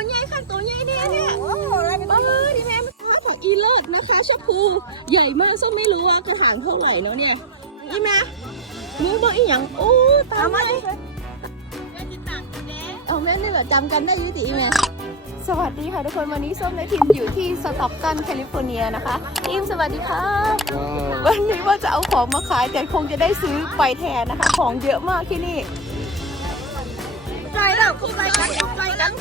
ตัวใหญ่ค่ะตัวใหญ่เนี่ยเนี่ยเออดีแม่มันว่าผักอีเลิศนะคะชะพูใหญ่มากส้มไม่รู้ว่ากระถางเท่าไหร่เนาะเนี่ยนี่แม่มือบอกอีหยังโอ้ตามมาเอาแม่นี่แบบจำกันได้อยุติแม่สวัสดีค่ะทุกคนวันนี้ส้มและทีมอยู่ที่สต็อกตันแคลิฟอร์เนียนะคะทีมสวัสดีครับวันนี้ว่าจะเอาของมาขายแต่คงจะได้ซื้อไปแทนนะคะ ของเยอะมากที่นี่ใจแล้วคุกใจกันคุกใจกัน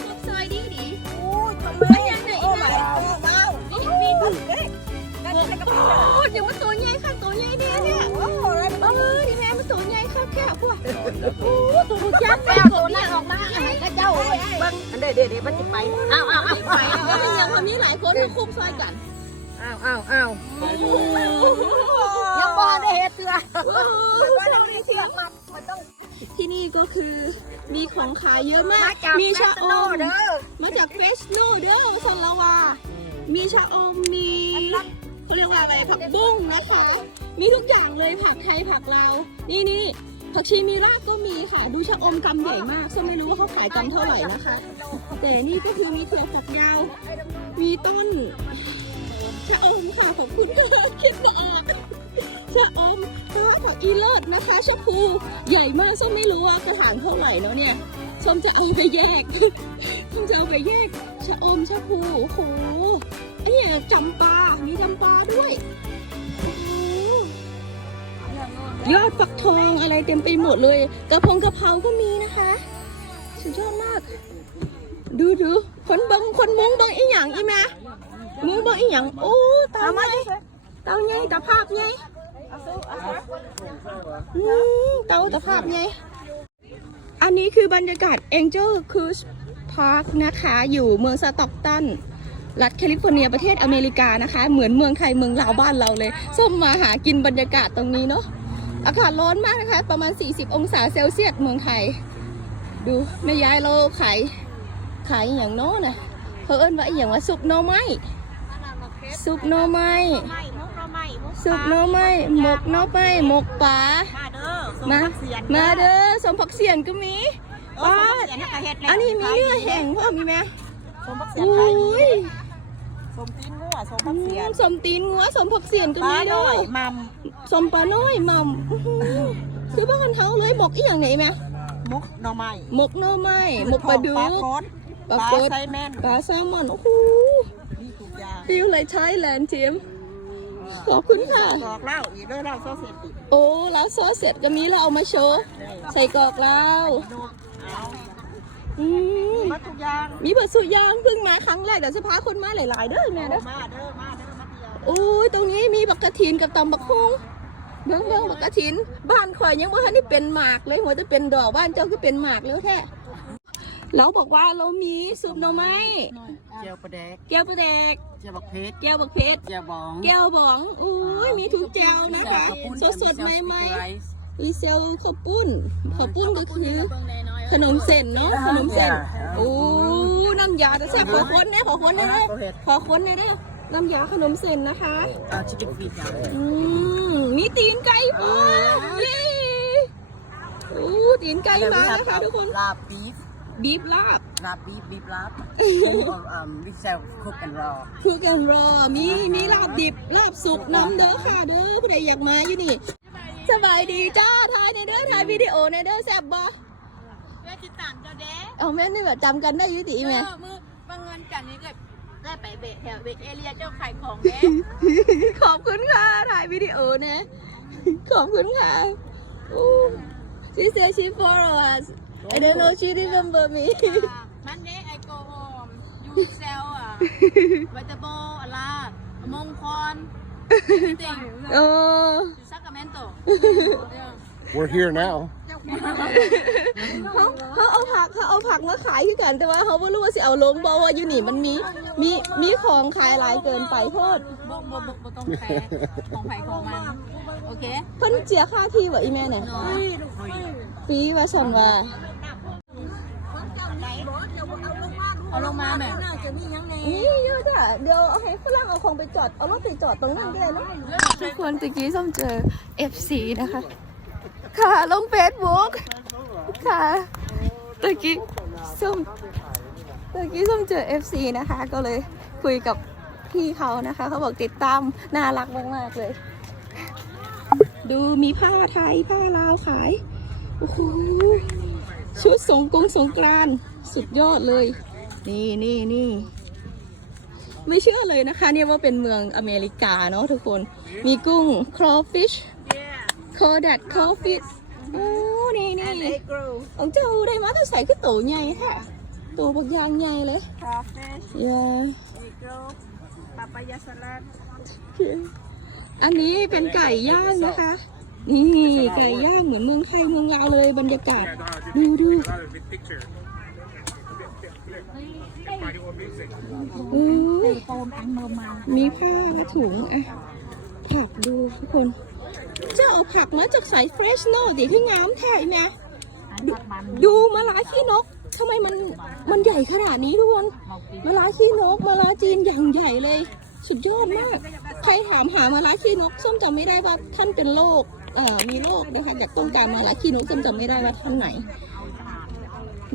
นี่นี่โอ้ยังมันตัวใหญ่ค่ะตัวใหญ่เนี่ยเนี่ยเออนี่แม่มันตัวใหญ่ค่ะแค่พวกโอ้ตัวยักษ์แม่ตัวนี้ออกมาอะไรก็เจ้าเอ้ยเบิ้งอันเด็ดเด็ดมันจะไปอ้าวอ้าวอ้าวไปแล้วเป็นยังคนนี้หลายคนมาคุมซอยกันอ้าวอ้าวอ้าวยังบอได้เฮ็ดเตืองมีที่นี่ก็คือมีของขายเยอะมาก มีชะอมเด้อมาจากเฟสโนเด้อซนละวา มีชะอมมีเขาเรียกว่าอะไรผักบุ้งนะคะ มีทุกอย่างเลยผักไทยผักลาวนี่นี่ผักชีมีรากก็มีค่ะ ดูชะอมกำใหญ่มากส้มไม่รู้ว่าเขาขายกำเท่าไหร่นะคะ แต่นี่ก็คือมีเถั่วฝักยาว มีต้นชะอมค่ะขอบคุณค่ะคิดไม่ออกชะอมเพราะว่าผักอีเลิศนะคะชะพูใหญ่มากส้มไม่รู้ว่ากระถางเท่าไหร่เนาะเนี่ยส้มจะเอาไปแยกส้มจะเอาไปแยกชะอมชะพูโอ้โห นี่ยจำปา มีจำปาด้วยโอ้โหยอดฟักทองอะไรเต็มไปหมดเลย กระพงกระเพราก็มีนะคะ สุดยอดมาก ดูดูคนเบังคนมุงเบังอีหยังอีแม่มุงเบังอีหยังโอ้ตาใหญ่เตาใหญ่ตาภาพใหญ่อืมเตาตาภาพใหญ่อันนี้คือบรรยากาศ Angel Cruise Park นะคะ อยู่เมืองสต็อกตัน รัฐแคลิฟอร์เนียประเทศอเมริกานะคะ เหมือนเมืองไทยเมืองลาวบ้านเราเลยส้มมาหากินบรรยากาศตรงนี้เนาะอากาศร้อนมากนะคะ ประมาณ 40 องศาเซลเซียสเมืองไทย ดูแม่ยายเราขายขายอหย่างโน้นน่ะเขาเอิ้นว่าอหย่างว่าซุปหน่อไม้ซุปหน่อไม้ไม่มุกเราไม่มุกซุปหน่อไม้หมกหน่อไม้หมกปลามาเด้อสมมาพักเสียนมาเด้อสมผักเสียนก็มีเออสมพักเสียนถ้ากระเฮ็ดแล้วอันนี้มีเนื้อแห้งพ่อมีไหมสมพักเสียนอุ้ขายดีย สมตีนงัวสมอืพักเสียนมสมตีนงัวสมผักเสียนก็ปลามีหน่ด้อวยยมัมสมปลาน้อยหม่ำอื้อหือคือบ้านเฮาเลยหมกอีหยังไหนไหมมุกหน่อไม้หมกหน่อไม้หมกปลาดุปลากโคตปลาปลาโคตไซแมนปลาแซลมอนโอ้โหมีทุกอย่างฟิลเลยไทยแลนด์ทีมขอบคุณค่ะ ดอกเหล้าอีกเด้อเหล้าโซเซติโอ้แล้วซอสเสร็จก็มีเราเอามาโชว์ ใส่กรอกแล้วดูเอาอืม มาทุกอย่างมีเบทสุยางเพิ่งมาครั้งแรกเดี๋ยวจะพาคนมาหลายๆเด้อแม่เด้อมาเด้อมาเด้อมาเดียวโอ้ยตรงนี้มีบักกะถินกับตำบักฮุงเบิ่งเบิ่งบักกะถิน บ้านข่อยยังบ่ทันได้เป็นหมากเลยหัวจะเป็นดอกบ้านเจ้าก็เป็นหมากแล้วแท้แล้วบอกว่าเรามีซุปหน่อไม้เจียวปลาแดกแก้วปลาแดกเจียวบักเพชรแก้วบักเพชรเจียวบอง แก้วบองอุ้ยมีทุกแก้วนะคะ สดสดๆใหม่ๆ มีเซลข้าวปุ้นข้าวปุ้นก็คือ ขนมเส้นเนาะขนมเส้นโอ้น้ำยาจะแซ่บขอค้นเนี่ยขอค้นเนี่ยขอค้นเนี่ยเด้อน้ำยาขนมเส้นนะคะเอาชิคกี้พายอืมมีตีนไก่ปะเย้โอ้ตีนไก่มานะคะทุกคนลาบบีฟบีบลาบลาบบีฟบีฟลาบอืมวิเซลคุกกันรอคือกันรอมีมีลาบดิบลาบสุกน้ำเด้อค่ะเด้อผู้ใดอยากมาอยู่นี่ สบายดีจ้าถ่ายในเด้อถ่ายวิดีโอในเด้อแซ่บบ่เพื่อติดตามเจ้าเด้เอาแม่นี่แบบจำกันได้อยุติเอไหมอมือบางเงินจากนี้ก็ได้ไปเบะแถวเบะเอเรียเจ้าขายของเด้ขอบคุณค่ะถ่ายวิดีโอนะขอบคุณค่ะอู้ She said she follow us I don't know she remember me มันเด้ไอโกโฮมยูเซลอะวัตโบอะไรมงคลติงโ We're here now. เขาเขาเอาผักเขาเอาผักมาขายคือกันแต่ว่าเขาไม่รู้ว่าสิเอาลงบอกว่าอยู่นี่มันมีมีมีของขายหลายเกินไปโทษบกบกบกบต้องแพ้ของไผ่ของมันโอเคเพิ่นเจียค่าที่ว่าอีแม่เนี่ยฟรีว่าสอนว่า เอาลงมาแม่นี่เยอะจ้ะเดี๋ยวเอาให้ฝรั่งเอาของไปจอด เอารถไปจอดตรงนั้นก็ได้เนาะทุกคนตะกี้ส้มเจอ FC นะคะ ค่ะลงเฟซบุ๊กค่ะตะกี้ส้มเมื่อกี้ส้มเจอ FC นะคะ ก็เลยคุยกับพี่เขานะคะ เขาบอกติดตามน่ารักมากๆเลย ดูมีผ้าไทยผ้าลาวขายโอ้โหชุดสงกรงสงกรานต์สุดยอดเลย นี่นี่นี่ไม่เชื่อเลยนะคะ เนี่ยว่าเป็นเมืองอเมริกาเนาะทุกคน มีกุ้ง crawfish Kodak crawfish โอ้นี่นี่ของเจ้าได้มาต้องใส่ขึ้นตัวใหญ่ค่ะ ตัวบักยางใหญ่เลย crawfish ยา eagle papaya salad อันนี้เป็นไก่ย่างนะคะ นี่ไก่ย่างเหมือนเมืองไทยเมืองลาวเลยบรรยากาศ ดูดู อือมีผ้าและถุงอะผักดูทุกคน จะเอาผักมาจากสายเฟรชโน่ดิที่งามแท้ไหมดูดูมะลาขี้นกทำไมมันมันใหญ่ขนาดนี้ทุกคนมะลาขี้นกมะลาจีนอย่างใหญ่เลย สุดยอดมาก ใครถามหามาลาขี้นกส้มจำไม่ได้ว่าท่านเป็นโรคเอ่อมีโรคนะคะอยากต้องการมาลาขี้นกส้มจำไม่ได้ว่าท่านไหน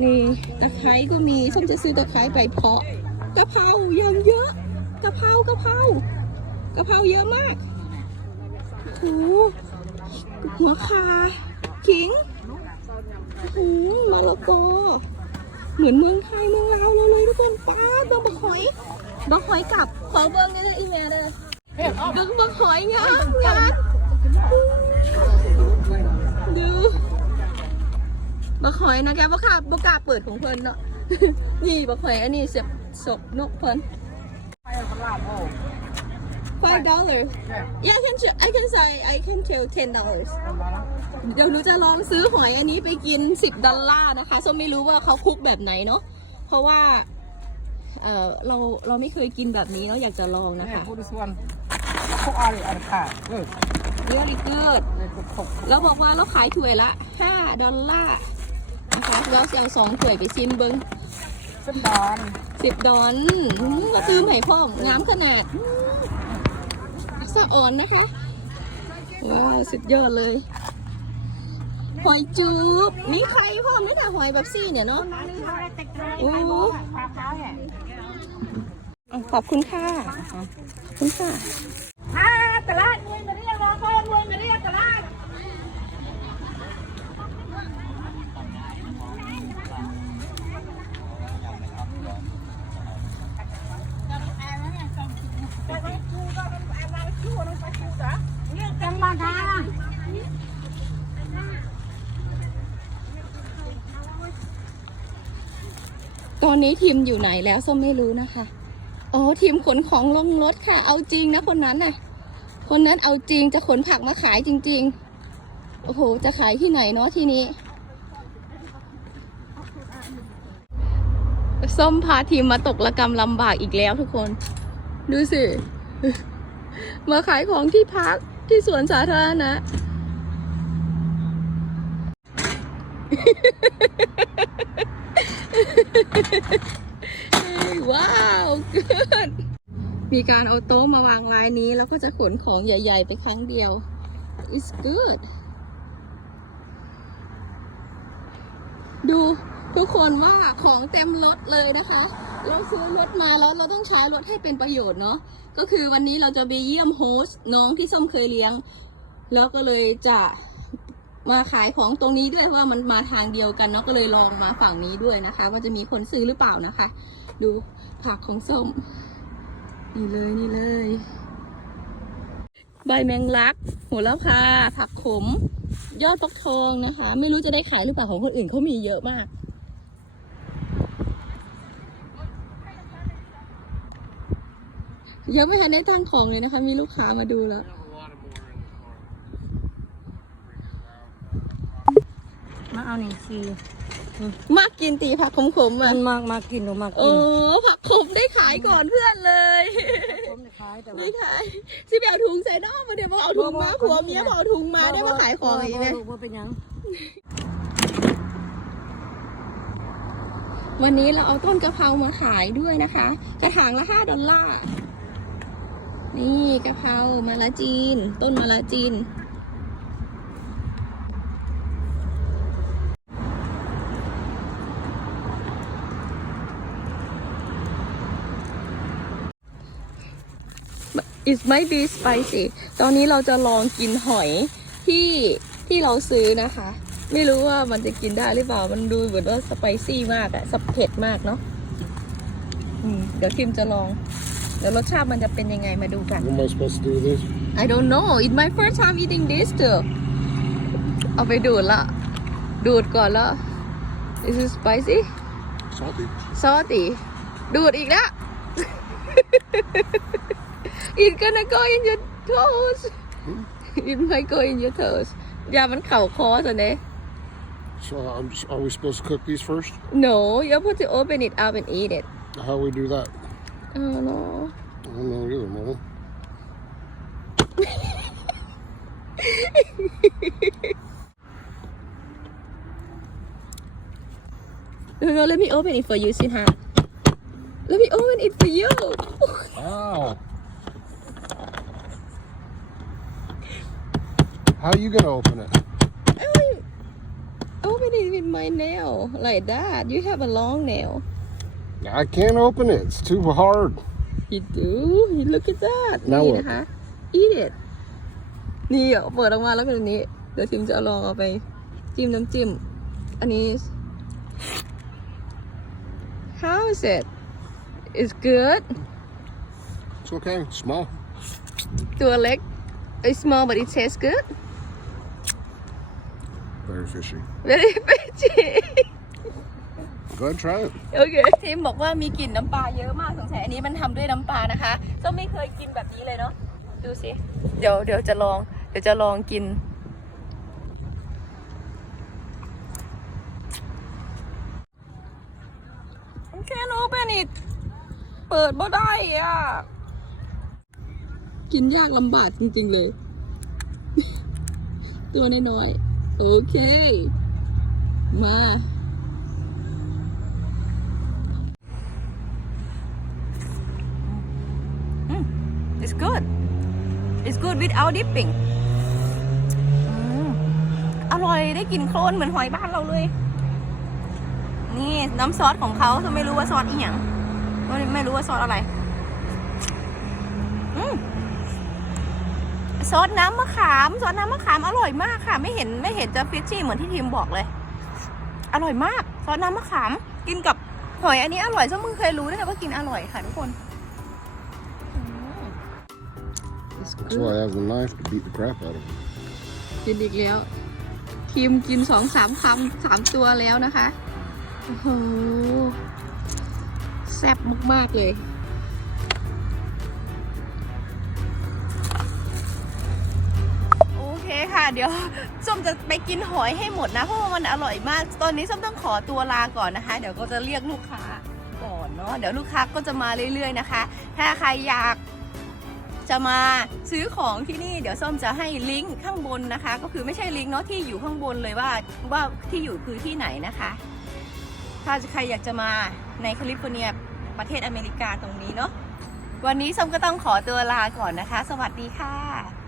นี่ตะไคร้ก็มีส้มจะซื้อตะไคร้ไปเพาะกะเพรายังเยอะกะเพรากะเพรากะเพราเยอะมากโอ้หัวคาขิงโอ้มะละกอเหมือนเมืองไทยเมืองลาวเลยเลยทุกคนป้าดบักหอยบักหอยกลับขอเบิ้งนี่เลยอีเมลเลยบักบักหอยงามงาม บักหอยนะแกบักขาบักกล้าเปิดของเพิ่นเนาะ นี่บักหอยอันนี้เสียบศพนกเพิ่น five dollars yeah I can ch- I can say I can tell ten dollars เดี๋ยวหนูจะลองซื้อหอยอันนี้ไปกิน10ดอลลาร์นะคะส้มไม่รู้ว่าเขาคลุกแบบไหนเนาะ เพราะว่า เออเราเราไม่เคยกินแบบนี้เนาะอยากจะลองนะคะ Yeah, this one. Cook all the other part. Good. very good Yeah, cook, cook. แล้วบอกว่าเราขายถ้วยละ 5 ดอลลาร์ นะคะเราจะเอาสองถ้วยไปชิมเบิง Sit down. สิบดอนอืมมาตื้มไห่พ่อมงามขนาดอืมสะอ่อนนะคะว้าวสุดยอดเลย หอยจูบมีใครพ่อมไม่แต่หอยแบบซี่เนี่ยเนาะโอ้อะขอบคุณค่ะ ขอบคุณค่ะอ่าตลาดมวยมาเรียกรอพ่อมวยมาเรียกตลาด ต อนนี้ทีมอยู่ไหนแล้วส้มไม่รู้นะคะอ๋อทีมขนของลงรถค่ะ เอาจริงนะคนนั้นน่ะ คนนั้นเอาจริงจะขนผักมาขายจริง ๆ โอ้โห จะขายที่ไหนเนาะทีนี้ ส้มพาทีมมาตกระกรรมลำบากอีกแล้วทุกคน ดูสิ มาขายของที่พักที่สวนสาธารณะ ว้าวมีการเอาโต๊ะมาวางลายนี้ แล้วก็จะขนของใหญ่ ๆ ไปครั้งเดียว it's good ดูทุกคนว่าของเต็มรถเลยนะคะ เราซื้อรถมาแล้วเราต้องใช้รถให้เป็นประโยชน์เนาะ ก็คือวันนี้เราจะไปเยี่ยมโฮสต์น้องที่ส้มเคยเลี้ยง แล้วก็เลยจะ มาขายของตรงนี้ด้วยเพราะว่ามันมาทางเดียวกันเนาะก็เลยลองมาฝั่งนี้ด้วยนะคะ ว่าจะมีคนซื้อหรือเปล่านะคะ ดูผักของส้ม นี่เลยนี่เลย ใบแมงลักโหัวละพาผักขม ยอดฟักทองนะคะ ไม่รู้จะได้ขายหรือเปล่าของคนอื่นเขามีเยอะมากยังไม่ทันได้ตั้งของเลยนะคะ มีลูกค้ามาดูแล้ว มา เอาหนึ่งซีมากกินตีผักขมๆมัอะนมากมากินหรือมากิโอ้นผักขมได้ขายก่อนเพื่อนเลยผมจะขายแต่ว่าได้ขายที่ไปเอาถุงใส่นอกมาเดี๋ยวบอกเอาถุงมาผัวเมียบอกเอาถุงมาได้มาขายของอีกไหมว่าเป็นหยังวันนี้เราเอาต้นกะเพรามาขายด้วยนะคะ กระถางละห้าดอลลาร์ นี่กะเพรามาลาจีน ต้นมาลาจีน it might be spicy ตอนนี้เราจะลองกินหอยที่ที่เราซื้อนะคะ ไม่รู้ว่ามันจะกินได้หรือเปล่า มันดูเหมือนว่าสไปซี่มากอะสเผ็ดมากเนาะอืมเดี๋ยวคิมจะลอง เดี๋ยวรสชาติมันจะเป็นยังไงมาดูกัน What am I supposed to do with this? I don't know it's my first time eating this too เอาไปดูดละ ดูดก่อนแล้ว Is it spicy Salty. salty ดูดอีกแล้ว It's gonna go in your toes It might go in your toes อย่ามันเข่าคอสินะ So I'm just, are we supposed to cook these first? No you're supposed to open it up and eat it How we do that? Oh no I don't know either, Mama. No no let me open it for you Sinha Let me open it for you Ow. How you gonna open it? Oh, Open it with my nail like that you have a long nail I can't open it. It's too hard. You do you look at that Now นี่ what? นะคะ eat it นี่อ่ะเปิดออกมาแล้วเป็นอันนี้ เดี๋ยวทิมจะลองเอาไปจิ้มน้ำจิ้ม อันนี้ How is it It's good It's okay. Small. ตัวเล็ก It's small but it tastes good Very fishy. very fishy Go ahead, try it. โอเคทีมบอกว่ามีกลิ่นน้ำปลาเยอะมากสงสัยอันนี้มันทำด้วยน้ำปลานะคะก็ไม่เคยกินแบบนี้เลยเนาะดูสิเดี๋ยวเดี๋ยวจะลอง เดี๋ยวจะลองกิน I can't open it เปิดบ่ได้อะ กินยากลำบากจริง ๆ เลย ตัวน้อยๆ โอเค มา It's good It's good without dipping อร่อยได้กลินโคลนเหมือนหอยบ้านเราเลย นี่น้ำซอสของเขาจะไม่รู้ว่าซอสอีหยังไม่ไม่รู้ว่าซอสอะไร อืม ซอสน้ำมะขามซอสน้ำมะขามอร่อยมากค่ะ ไม่เห็นไม่เห็นจะฟิชชี่เหมือนที่ทีมบอกเลย อร่อยมากซอสน้ำมะขาม กินกับหอยอันนี้อร่อยซึ่งมึงเคยรู้ด้วยนะว่ากินอร่อยค่ะทุกคน That's why I have the knife to beat the crap out of it. กินอีกแล้วทีมกินสองสามคำสามตัวแล้วนะคะ โอ้โห แซ่บมาก ๆ เลย ค่ะเดี๋ยวส้มจะไปกินหอยให้หมดนะเพราะว่ามันอร่อยมาก ตอนนี้ส้มต้องขอตัวลาก่อนนะคะ เดี๋ยวก็จะเรียกลูกค้าก่อนเนาะเดี๋ยวลูกค้าก็จะมาเรื่อยๆนะคะ ถ้าใครอยากจะมาซื้อของที่นี่เดี๋ยวส้มจะให้ลิงก์ข้างบนนะคะ ก็คือไม่ใช่ลิงก์เนาะที่อยู่ข้างบนเลยว่าว่าที่อยู่คือที่ไหนนะคะ ถ้าใครอยากจะมาในแคลิฟอร์เนียประเทศอเมริกาตรงนี้เนาะวันนี้ส้มก็ต้องขอตัวลาก่อนนะคะ สวัสดีค่ะ